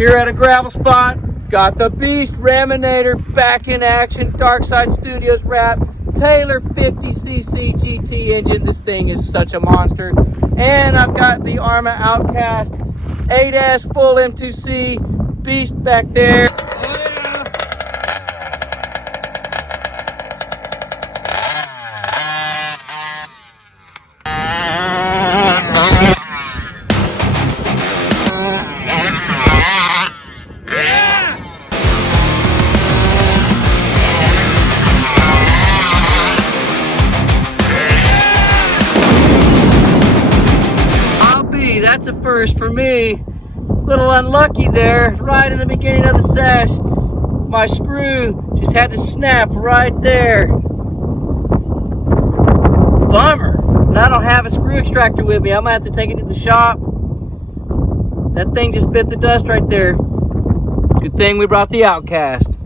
Here at a gravel spot, got the beast Raminator back in action. Dark Side Studios wrap, Taylor 50cc GT engine. This thing is such a monster. And I've got the Arrma Outcast 8S full M2C beast back there. That's a first for me. A little unlucky there, right in the beginning of the sesh. My screw just had to snap right there. Bummer. But I don't have a screw extractor with me. I'm gonna have to take it to the shop. That thing just bit the dust right there. Good thing we brought the Outcast.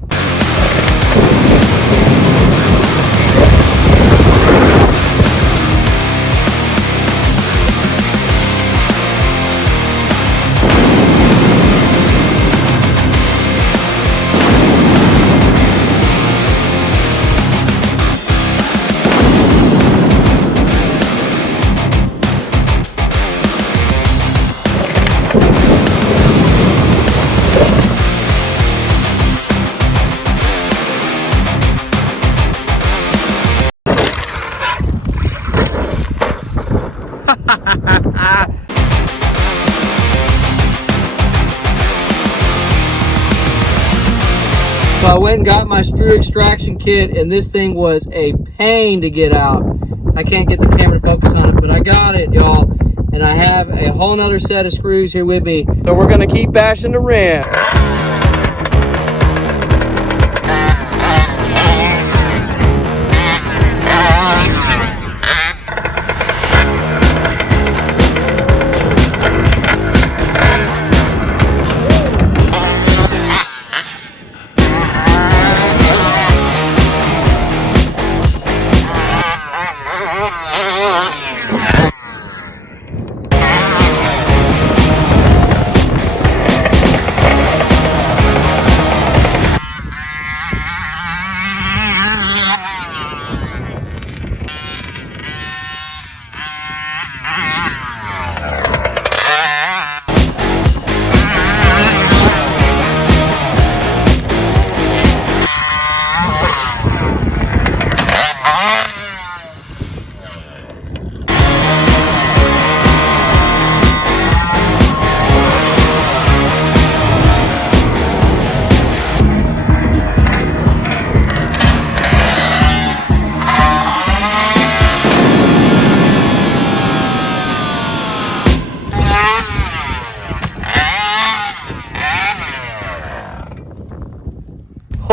So I went and got my screw extraction kit, and this thing was a pain to get out. I can't get the camera to focus on it, but I got it, y'all. And I have a whole nother set of screws here with me. So we're gonna keep bashing the rim.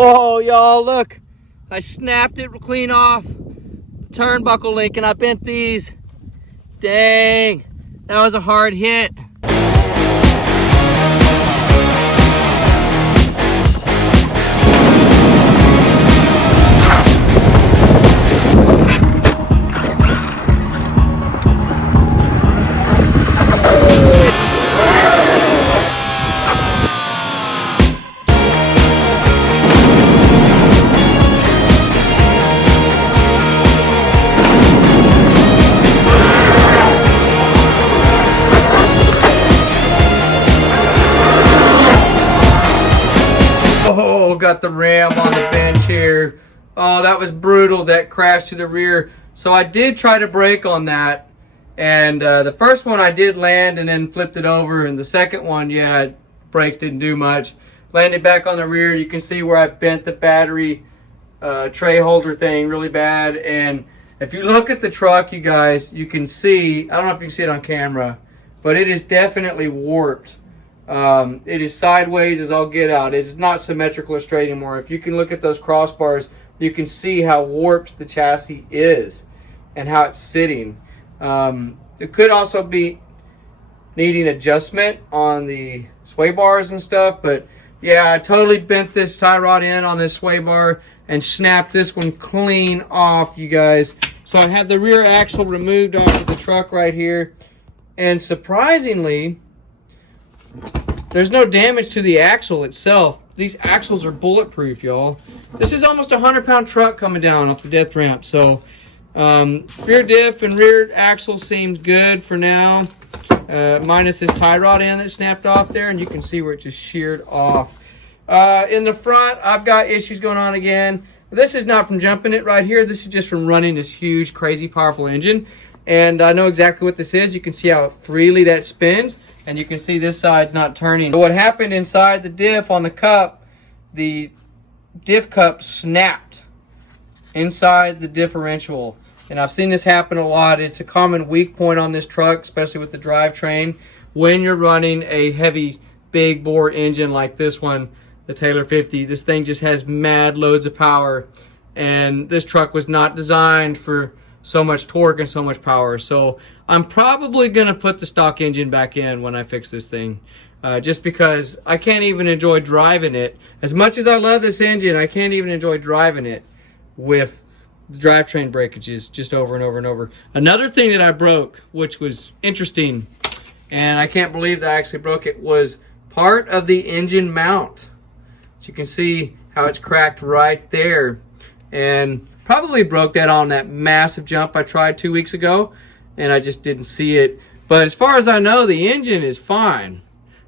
Oh, y'all, look. I snapped it clean off the turnbuckle link and I bent these. Dang, that was a hard hit. Oh, got the ram on the bench here. Oh, that was brutal. That crashed to the rear. So I did try to brake on that. And the first one I did land and then flipped it over. And the second one, yeah, brakes didn't do much. Landed back on the rear. You can see where I bent the battery tray holder thing really bad. And if you look at the truck, you guys, you can see, I don't know if you can see it on camera, but it is definitely warped. It is sideways as all get out. It's not symmetrical or straight anymore. If you can look at those crossbars, you can see how warped the chassis is and how it's sitting. It could also be needing adjustment on the sway bars and stuff, but yeah, I totally bent this tie rod in on this sway bar and snapped this one clean off, you guys. So I had the rear axle removed off of the truck right here, and surprisingly, there's no damage to the axle itself. These axles are bulletproof, y'all. This is almost a 100-pound truck coming down off the death ramp. So rear diff and rear axle seems good for now, minus this tie rod end that snapped off there, and you can see where it just sheared off. In the front, I've got issues going on again. This is not from jumping it right here. This is just from running this huge, crazy, powerful engine. And I know exactly what this is. You can see how freely that spins, and you can see this side's not turning. What happened inside the diff on the cup, the diff cup snapped inside the differential. And I've seen this happen a lot. It's a common weak point on this truck, especially with the drivetrain, when you're running a heavy, big bore engine like this one, the Taylor 50. This thing just has mad loads of power, and this truck was not designed for so much torque and so much power. So I'm probably gonna put the stock engine back in when I fix this thing, just because I can't even enjoy driving it. As much as I love this engine, I can't even enjoy driving it with the drivetrain breakages just over and over and over. Another thing that I broke, which was interesting, and I can't believe that I actually broke it, was part of the engine mount. So you can see how it's cracked right there, and probably broke that on that massive jump I tried 2 weeks ago, and I just didn't see it. But as far as I know, the engine is fine.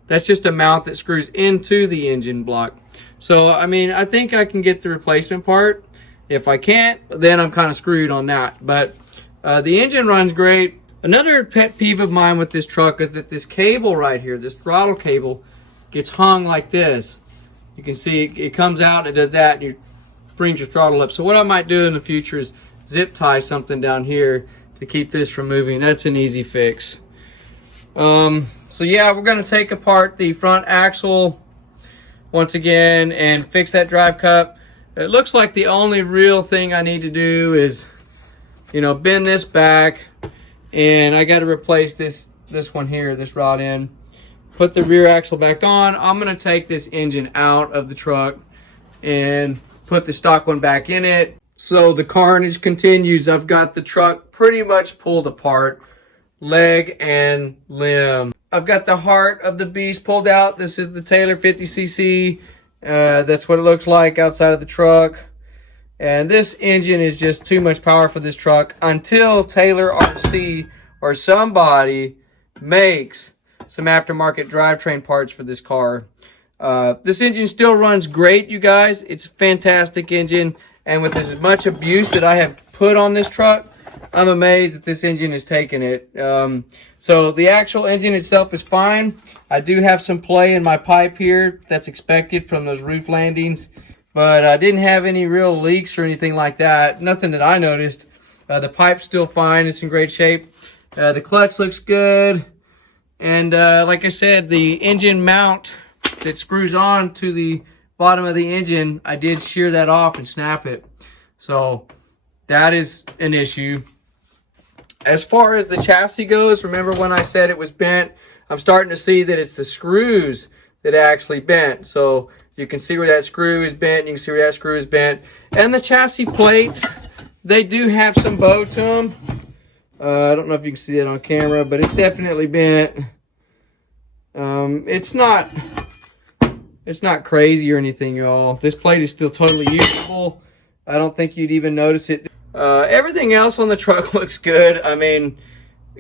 That's just a mount that screws into the engine block. So, I mean, I think I can get the replacement part. If I can't, then I'm kind of screwed on that. But the engine runs great. Another pet peeve of mine with this truck is that this cable right here, this throttle cable, gets hung like this. You can see it comes out and it does that, and you brings your throttle up. So what I might do in the future is zip tie something down here to keep this from moving. That's an easy fix. So yeah, we're going to take apart the front axle once again and fix that drive cup. It looks like the only real thing I need to do is, you know, bend this back, and I got to replace this one here, this rod end. Put the rear axle back on. I'm going to take this engine out of the truck and put the stock one back in it. So the carnage continues. I've got the truck pretty much pulled apart, leg and limb. I've got the heart of the beast pulled out. This is the Taylor 50cc. That's what it looks like outside of the truck. And this engine is just too much power for this truck until Taylor RC or somebody makes some aftermarket drivetrain parts for this car. This engine still runs great, you guys. It's a fantastic engine, and with as much abuse that I have put on this truck, I'm amazed that this engine is taking it. So the actual engine itself is fine. I do have some play in my pipe here. That's expected from those roof landings, but I didn't have any real leaks or anything like that. Nothing that I noticed. The pipe's still fine. It's in great shape. The clutch looks good. And like I said, the engine mount that screws on to the bottom of the engine, I did shear that off and snap it. So that is an issue. As far as the chassis goes, remember when I said it was bent? I'm starting to see that it's the screws that actually bent. So you can see where that screw is bent. You can see where that screw is bent. And the chassis plates, they do have some bow to them. I don't know if you can see it on camera, but it's definitely bent. It's not crazy or anything, y'all. This plate is still totally usable. I don't think you'd even notice it. Everything else on the truck looks good. I mean,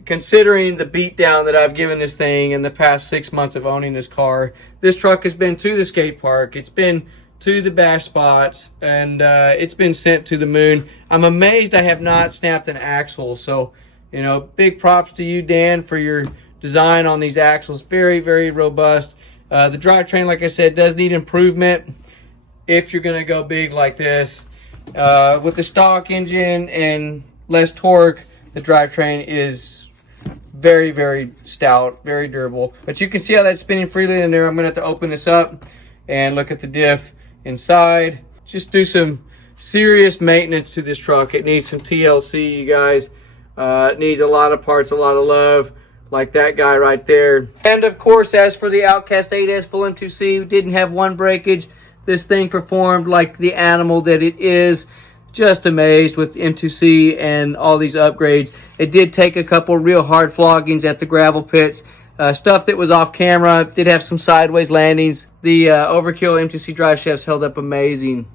considering the beatdown that I've given this thing in the past 6 months of owning this car, this truck has been to the skate park. It's been to the bash spots, and it's been sent to the moon. I'm amazed I have not snapped an axle. So, you know, big props to you, Dan, for your design on these axles. Very, very robust. The drivetrain, like I said, does need improvement if you're going to go big like this. With the stock engine and less torque, the drivetrain is very, very stout, very durable. But you can see how that's spinning freely in there. I'm going to have to open this up and look at the diff inside. Just do some serious maintenance to this truck. It needs some TLC, you guys. It needs a lot of parts, a lot of love, like that guy right there. And of course, as for the Outcast 8S full M2C, didn't have one breakage. This thing performed like the animal that it is. Just amazed with M2C and all these upgrades. It did take a couple real hard floggings at the gravel pits. stuff that was off camera. Did have some sideways landings. The Overkill MTC drive shafts held up amazing.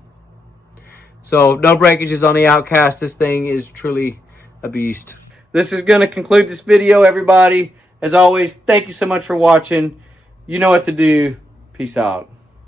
So no breakages on the Outcast. This thing is truly a beast. This is going to conclude this video, everybody. As always, thank you so much for watching. You know what to do. Peace out.